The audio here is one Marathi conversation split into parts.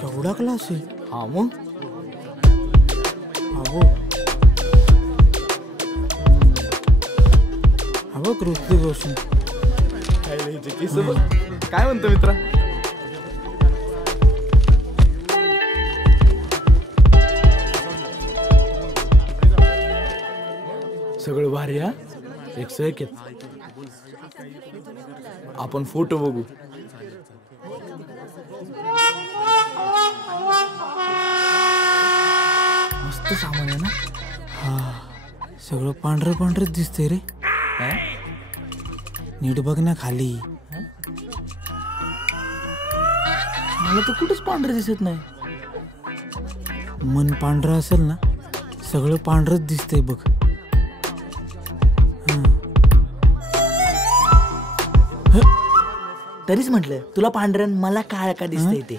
केवढा क्लास आहे हा मग अहो कृती रोशन काय म्हणतो मित्रा? सगळं भारी हा, 101 आपण फोटो बघू. मस्त सामान आहे ना. हा सगळं पांढरं पांढरच दिसतंय रे. नीट बघ ना खाली. मला तर कुठंच पांढरं दिसत नाही. मन पांढरं असेल ना सगळं पांढरच दिसतंय बघ. तरीच म्हटलं तुला पांढरं मला काळ का दिसतंय ते.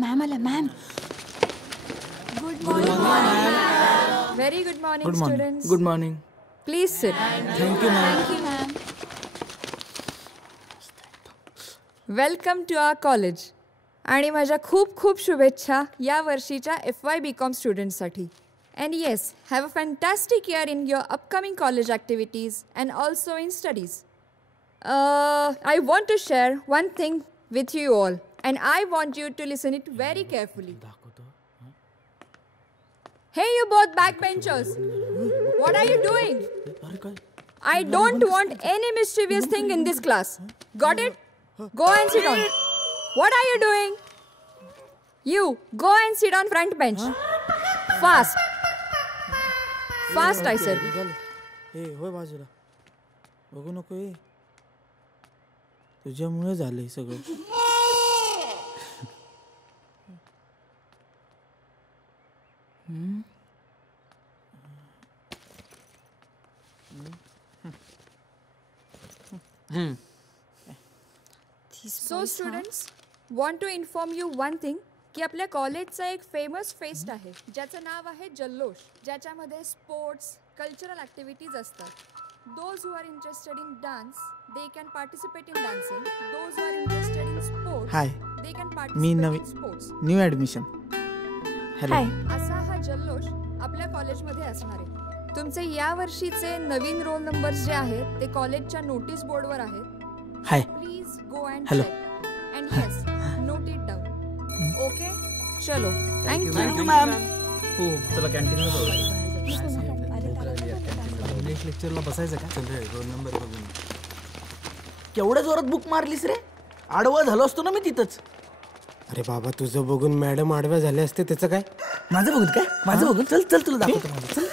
मॅम आला ma'am. Good morning. Very good morning students. Good morning. Please sit. Thank you ma'am. Welcome to our college. आणि माझ्या खूप खूप शुभेच्छा या वर्षीच्या FY BCom स्टुडंट्ससाठी. And yes, have a fantastic year in your upcoming college activities and also in studies. I want to share one thing with you all, and I want you to listen it very carefully. Hey, you both backbenchers! What are you doing? I don't want any mischievous thing in this class. Got it? Go and sit down. What are you doing? You, go and sit on front bench. Fast. Fast, I said. होय बाजूला बघू नको. तुझ्यामुळे झालंय सगळं. So students, want to inform you one thing की आपल्या कॉलेजचा एक फेमस फेस्ट आहे ज्याचं नाव आहे जल्लोष, ज्याच्यामध्ये स्पोर्ट्स, कल्चरल ॲक्टिव्हिटीज असतात. Those who are interested in dance, they can participate in dancing. Those who are interested in sports, Hi. they can me participate in sports. New admission. Hello. असा हा जल्लोष आपल्या कॉलेजमध्ये असणार आहे. तुमचे या वर्षीचे नवीन रोल नंबर्स जे आहेत ते कॉलेजच्या नोटीस बोर्डवर आहेत. Hi. Please go and Hello. Check and yes, note it down. Okay, चलो. Thank you ma'am. हो चला कॅन्टीनला जाऊ. नेक्स्ट लेक्चरला बसायचं का? चल रे, रोल नंबर बघून. केवढ्या जोरात बुक मारलीस रे? आडवा झालो असतो ना मी तिथंच. अरे बाबा तुझं बघून मॅडम आडव्या झाले असते त्याचं काय? माझं बघून काय? माझं बघून. चल चल तुला दाखवतो माझं. चल.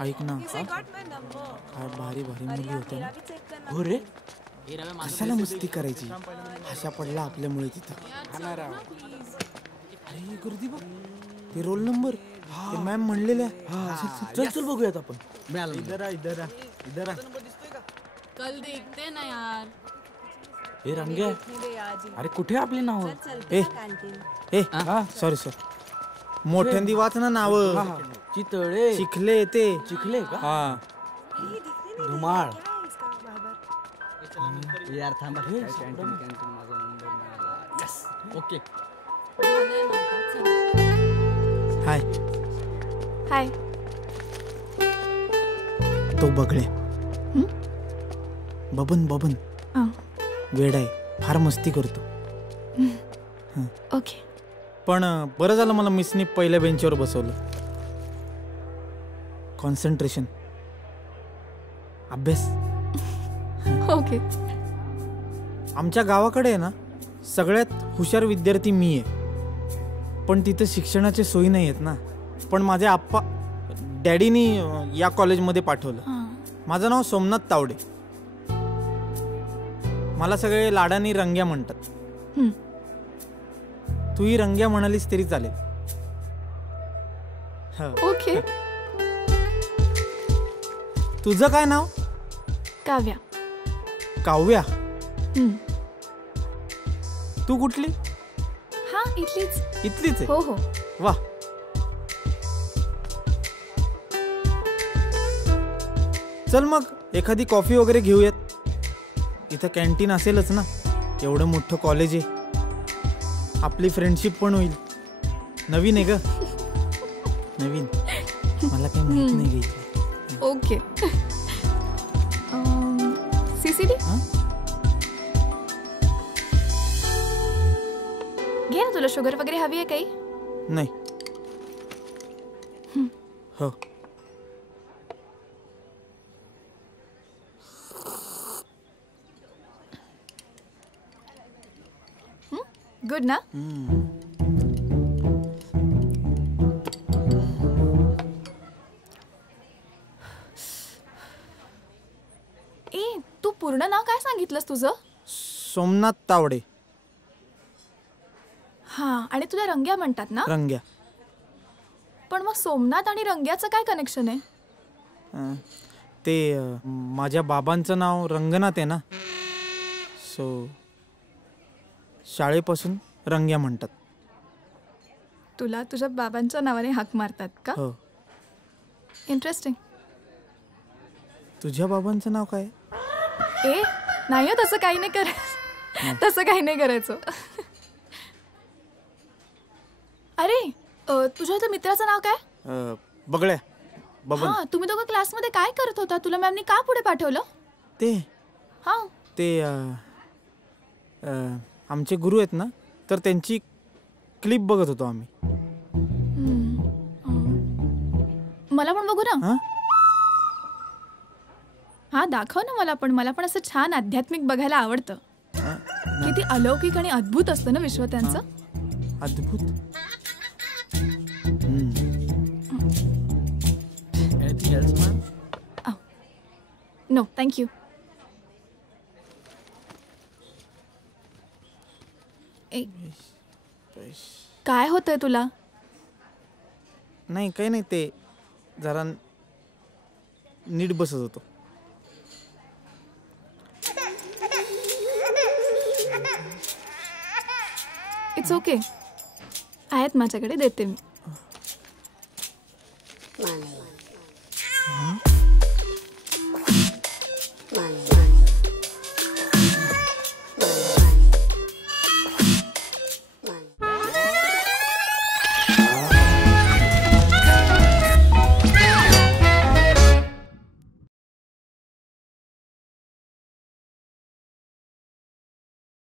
ऐक ना, काय भारी भारी मुली होत्या ना. हो रे. कशाला मस्ती करायची? अशा पडला आपल्यामुळे तिथं. अरे गर्दी बघ. ते रोल नंबर ते मॅम म्हणलेल्या. चल चल बघूयात आपण. इधर कल देखते ना यार. हे रंग्या, अरे कुठे आपली नाव? ए सॉरी सर. मोठ्यांदी वाच ना नाव. चितळे, चिखले ते. चिखले का? हा. धुमाळ. यार थांबा. ओके. हाय. हाय. तो बघळे. बबन बबन वेड आहे, फार मस्ती करतो. ओके. पण बरं झालं मला मिसनी पहिल्या बेंचवर बसवलं. कॉन्सन्ट्रेशन, अभ्यास. ओके. आमच्या गावाकडे आहे ना सगळ्यात हुशार विद्यार्थी मी आहे. पण तिथं शिक्षणाची सोयी नाही आहेत ना. पण माझे आप्पा डॅडीनी या कॉलेजमध्ये पाठवलं. माझं नाव सोमनाथ तावडे. मला सगळे लाडानी रंग्या म्हणतात. तूही रंग्या म्हणालीस तरी चालेल. ओके. तुझं काय नाव? काव्या. काव्या, हं. तू कुठली? हा इथलीच. इथलीच आहे? हो हो. वा. चल मग एखादी कॉफी वगैरे घेऊयात. इथं कॅन्टीन असेलच ना, एवढं मोठं कॉलेज आहे. आपली फ्रेंडशिप पण होईल. नवीन आहे ग, नवीन. मला काही माहित नाही ग. ओके. सीसीडी घे ना. तुला शुगर वगैरे हवी आहे काही? नाही. हो. गुड ना. ए तू पूर्ण नाव काय सांगितलंस तुझं? सोमनाथ तावडे. हा, आणि तुला रंग्या म्हणतात ना? रंग्या. पण मग सोमनाथ आणि रंग्याचं काय कनेक्शन आहे? ते माझ्या बाबांचं नाव रंगनाथ आहे ना, सो शाळेपासून रंग्या म्हणतात. तुला तुझ्या बाबांच्या नावाने हाक मारतात का? हो. इंटरेस्टिंग. तुझ्या बाबांचं नाव काय? ए नाही, तसं काही नाही करायचं. तसं काही नाही करायचं. अरे तुझ्या त्या मित्राचं नाव काय? बगड्या. बबन. हा, तुम्ही दोघं क्लासमध्ये काय करत होता? तुला मॅमनी का पुढे पाठवलं? ते हा, ते आमचे गुरु आहेत ना, तर त्यांची क्लिप बघत होतो आम्ही. मला पण बघू ना. हा दाखव ना मला पण. मला पण असं छान आध्यात्मिक बघायला आवडतं. किती अलौकिक आणि अद्भुत असतं ना विश्व त्यांचं. अद्भुत. No thank you. काय होतंय तुला? नाही, काही नाही. ते जरा नीट बसत होतो. It's okay. आहेत माझ्याकडे, देते मी.